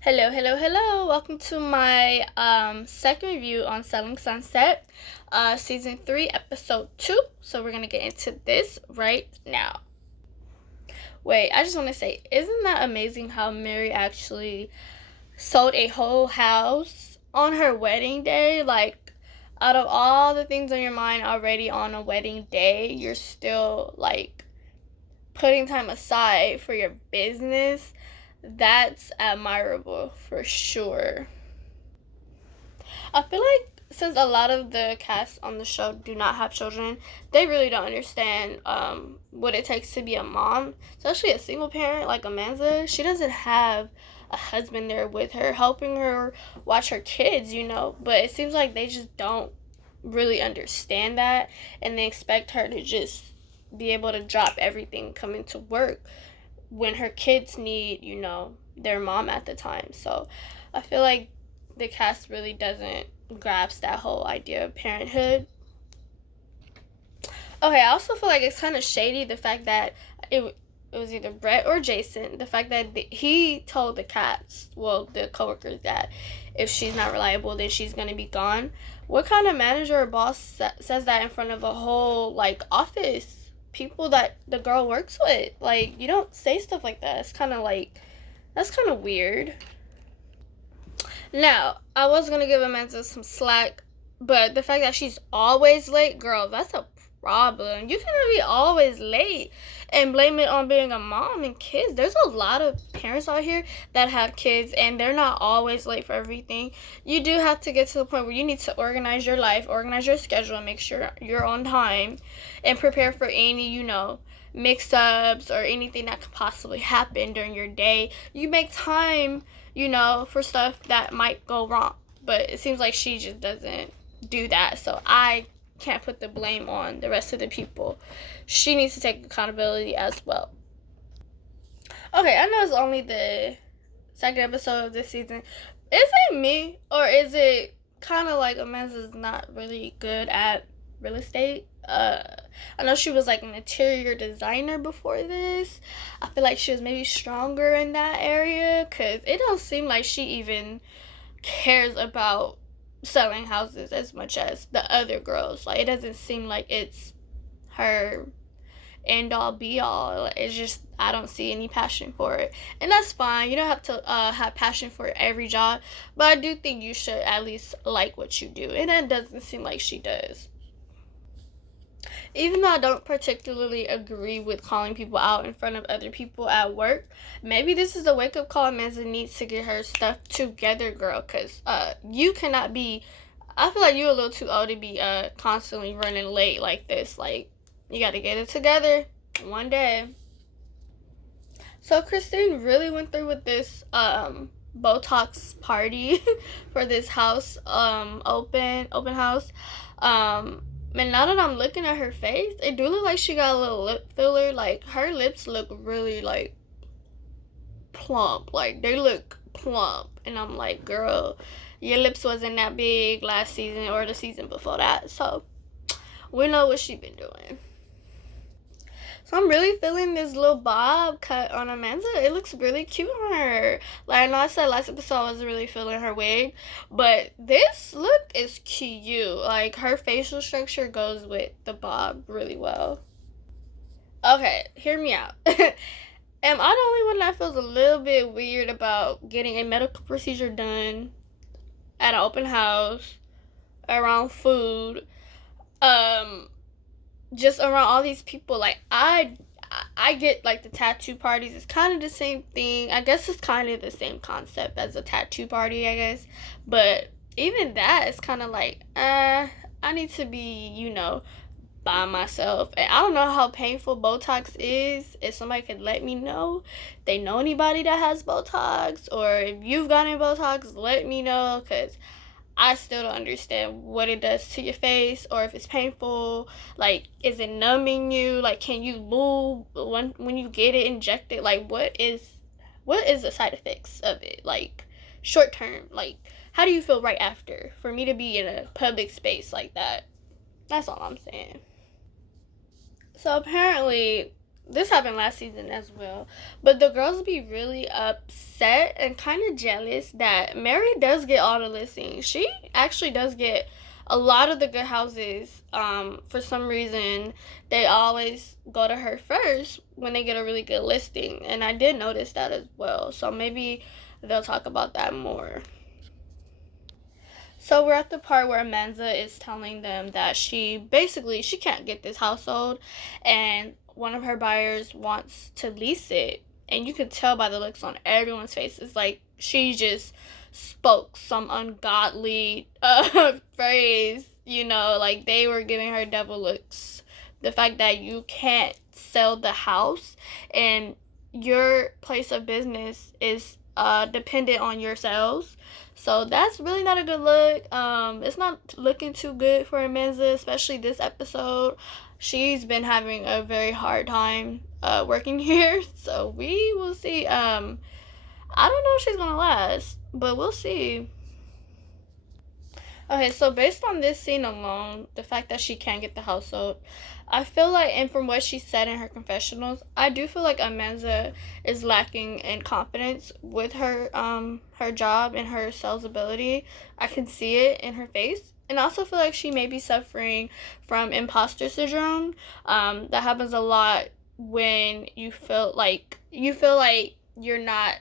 Hello, hello, hello. Welcome to my second review on Selling Sunset, season 3, episode 2. So we're going to get into this right now. Wait, I just want to say, isn't that amazing how Mary actually sold a whole house on her wedding day? Like, out of all the things on your mind already on a wedding day, you're still like putting time aside for your business. That's admirable for sure. I feel like since a lot of the cast on the show do not have children, they really don't understand what it takes to be a mom, especially a single parent like Amanda. She doesn't have a husband there with her, helping her watch her kids. But it seems like they just don't really understand that, and they expect her to just be able to drop everything, come into work when her kids need their mom at the time. So I feel like the cast really doesn't grasp that whole idea of parenthood. Okay, I also feel like it's kind of shady the fact that it was either Brett or Jason. The fact that he told the coworkers, that if she's not reliable, then she's gonna be gone. What kind of manager or boss says that in front of a whole like office people that the girl works with? Like, you don't say stuff like that. It's kind of like that's kind of weird. Now, I was gonna give Amanda some slack, but the fact that she's always late, girl, that's a problem. You cannot be always late and blame it on being a mom and kids. There's a lot of parents out here that have kids and they're not always late for everything. You do have to get to the point where you need to organize your life, organize your schedule, and make sure you're on time and prepare for any mix ups or anything that could possibly happen during your day. You make time for stuff that might go wrong. But it seems like she just doesn't do that. So I can't put the blame on the rest of the people. She needs to take accountability as well. Okay, I know it's only the second episode of this season. Is it me, or is it kind of like Amanda's not really good at real estate? I know she was like an interior designer before this. I feel like she was maybe stronger in that area because it don't seem like she even cares about selling houses as much as the other girls. Like, it doesn't seem like it's her end all be all. It's just I don't see any passion for it, and that's fine. You don't have to have passion for every job, but I do think you should at least like what you do, and it doesn't seem like she does. Even though I don't particularly agree with calling people out in front of other people at work, maybe this is a wake up call. Amanda needs to get her stuff together, girl, because you cannot be. I feel like you're a little too old to be constantly running late like this. Like, you got to get it together one day. So Christine really went through with this Botox party for this house open house. And now that I'm looking at her face, it do look like she got a little lip filler. Like, her lips look really like plump. Like, they look plump, and I'm like, girl, your lips wasn't that big last season or the season before that. So we know what she been doing. So I'm really feeling this little bob cut on Amanda. It looks really cute on her. Like, I know I said last episode I wasn't really feeling her wig, but this look is cute. Like, her facial structure goes with the bob really well. Okay, hear me out. Am I the only one that feels a little bit weird about getting a medical procedure done at an open house around food? Um, just around all these people. Like, I get like the tattoo parties. It's kind of the same thing. I guess it's kind of the same concept as a tattoo party, I guess. But even that is kind of like, I need to be by myself. And I don't know how painful Botox is. If somebody could let me know, they know anybody that has Botox, or if you've gotten Botox, let me know, because I still don't understand what it does to your face, or if it's painful. Like, is it numbing you? Like, can you move when you get it injected? Like, what is the side effects of it? Like, short term. Like, how do you feel right after? For me to be in a public space like that, that's all I'm saying. So apparently, this happened last season as well, but the girls be really upset and kind of jealous that Mary does get all the listings. She actually does get a lot of the good houses. For some reason, they always go to her first when they get a really good listing, and I did notice that as well. So maybe they'll talk about that more. So we're at the part where Menza is telling them that she can't get this household, and one of her buyers wants to lease it, and you could tell by the looks on everyone's faces like she just spoke some ungodly phrase, like they were giving her devil looks. The fact that you can't sell the house and your place of business is dependent on your sales, so that's really not a good look. It's not looking too good for Amenza, especially this episode. She's been having a very hard time working here, so we will see. I don't know if she's gonna last, but we'll see. Okay, so based on this scene alone, the fact that she can't get the household, I feel like, and from what she said in her confessionals, I do feel like Amenza is lacking in confidence with her job and her sales ability. I can see it in her face. And I also feel like she may be suffering from imposter syndrome. That happens a lot when you feel like you're not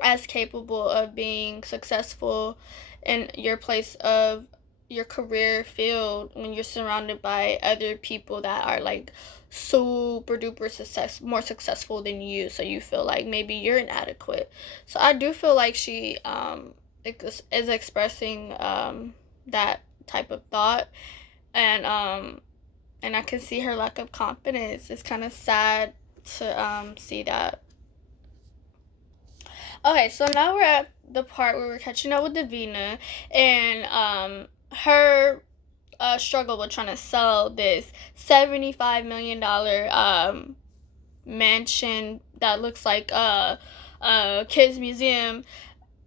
as capable of being successful in your place of your career field when you're surrounded by other people that are like super duper more successful than you, so you feel like maybe you're inadequate. So I do feel like she is expressing that type of thought, and I can see her lack of confidence. It's kind of sad to see that. Okay, so now we're at the part where we're catching up with Davina and her struggle with trying to sell this $75 million mansion that looks like a kids museum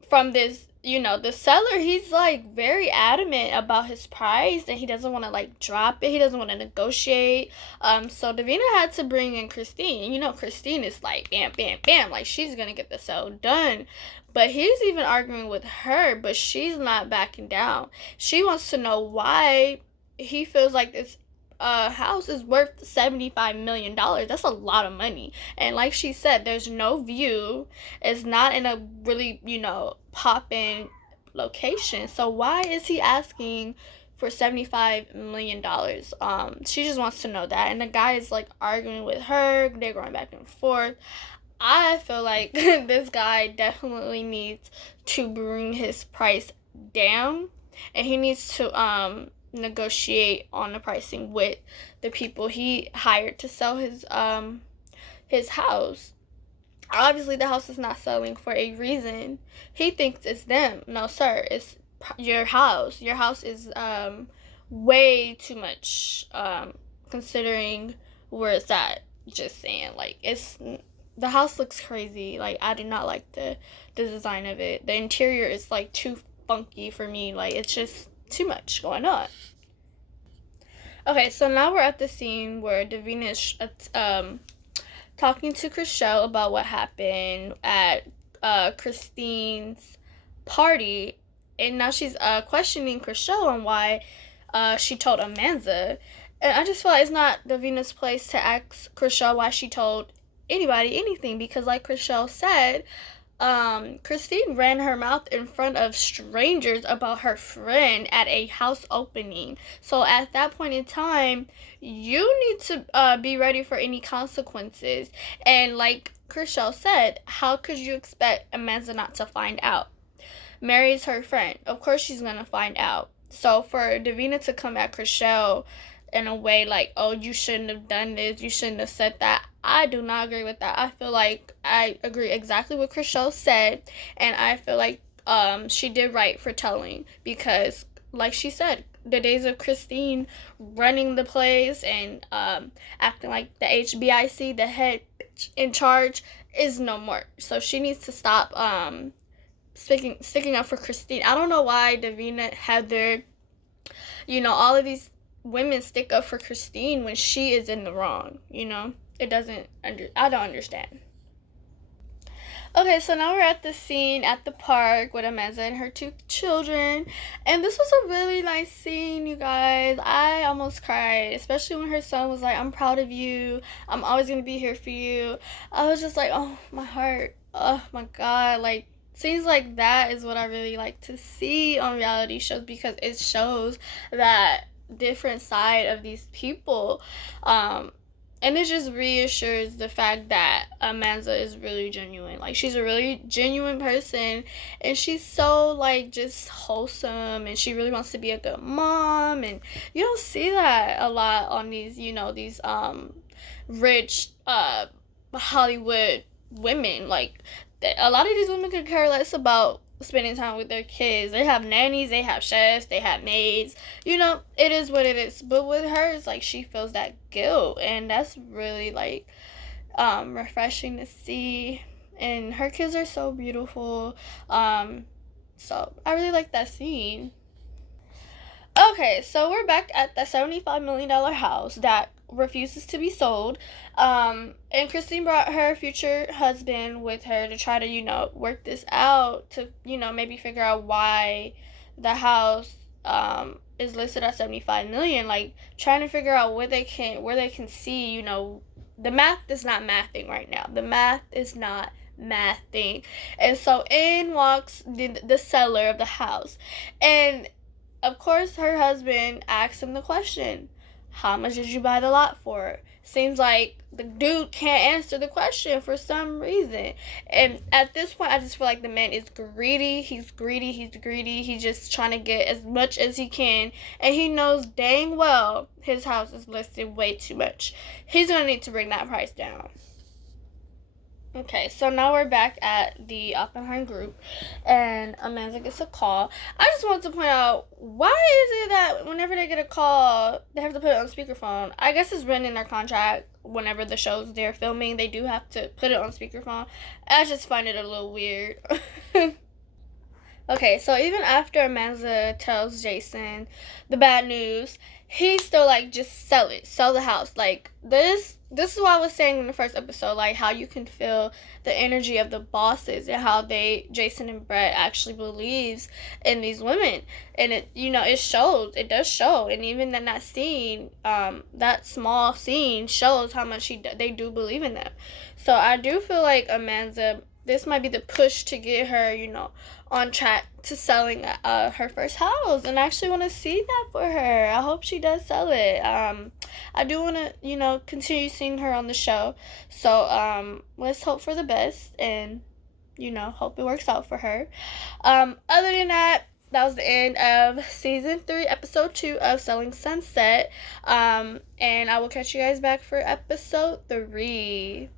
from this. The seller, he's like very adamant about his price and he doesn't want to like drop it. He doesn't want to negotiate. So Davina had to bring in Christine. Christine is like bam, bam, bam, like she's gonna get the sale done. But he's even arguing with her, but she's not backing down. She wants to know why he feels like this house is worth $75 million. That's a lot of money. And like she said, there's no view. It's not in a really, popping location. So why is he asking for $75 million? She just wants to know that. And the guy is like arguing with her. They're going back and forth. I feel like this guy definitely needs to bring his price down, and he needs to negotiate on the pricing with the people he hired to sell his house. Obviously, the house is not selling for a reason. He thinks it's them. No, sir, it's your house. Your house is way too much considering where it's at. Just saying, like the house looks crazy. Like I do not like the design of it. The interior is like too funky for me. Like it's just too much going on. Okay, so now we're at the scene where Davina is talking to Chriselle about what happened at Christine's party, and now she's questioning Chriselle on why she told Amanza. And I just feel like it's not Davina's place to ask Chriselle why she told anybody anything, because like Chriselle said, Christine ran her mouth in front of strangers about her friend at a house opening. So at that point in time, you need to be ready for any consequences. And like Chriselle said, how could you expect Amanda not to find out? Mary's her friend. Of course she's gonna find out. So for Davina to come at Chriselle in a way like, oh, you shouldn't have done this, you shouldn't have said that, I do not agree with that. I feel like I agree exactly what Chriselle said, and I feel like she did right for telling, because like she said, the days of Christine running the place and acting like the HBIC, the head bitch in charge, is no more. So she needs to stop sticking up for Christine. I don't know why Davina, Heather, all of these women stick up for Christine when she is in the wrong. I don't understand. Okay, so now we're at the scene at the park with Amanda and her two children. And this was a really nice scene, you guys. I almost cried, especially when her son was like, I'm proud of you. I'm always going to be here for you. I was just like, oh, my heart. Oh, my God. Like, scenes like that is what I really like to see on reality shows because it shows that different side of these people. Um, and it just reassures the fact that Amanda is really genuine. Like she's a really genuine person, and she's so like just wholesome, and she really wants to be a good mom. And you don't see that a lot on these, these rich Hollywood women. Like a lot of these women could care less about spending time with their kids. They have nannies, they have chefs, they have maids. It is what it is. But with her, it's like she feels that guilt, and that's really like refreshing to see. And her kids are so beautiful. So I really like that scene. Okay, so we're back at the $75 million house that refuses to be sold. And Christine brought her future husband with her to try to, work this out to, maybe figure out why the house is listed at 75 million. Like trying to figure out where they can see, the math is not mathing right now. The math is not mathing. And so in walks the seller of the house. And of course, her husband asked him the question, how much did you buy the lot for? Seems like the dude can't answer the question for some reason. And at this point, I just feel like the man is greedy. He's greedy. He's just trying to get as much as he can. And he knows dang well his house is listed way too much. He's going to need to bring that price down. Okay, so now we're back at the Oppenheim group, and Amanda gets a call. I just want to point out, why is it that whenever they get a call, they have to put it on speakerphone? I guess it's written in their contract, whenever the shows they're filming, they do have to put it on speakerphone. I just find it a little weird. Okay, so even after Amanda tells Jason the bad news, he still like just sell the house. Like this is what I was saying in the first episode, like how you can feel the energy of the bosses and how Jason and Brett actually believes in these women, and it shows, it does show, and even in that scene, that small scene shows how much they do believe in them. So I do feel like Amanda, this might be the push to get her, on track to selling her first house, and I actually want to see that for her. I hope she does sell it. I do want to, continue seeing her on the show. So let's hope for the best, and hope it works out for her. Other than that, that was the end of season 3, episode 2 of Selling Sunset. And I will catch you guys back for episode 3.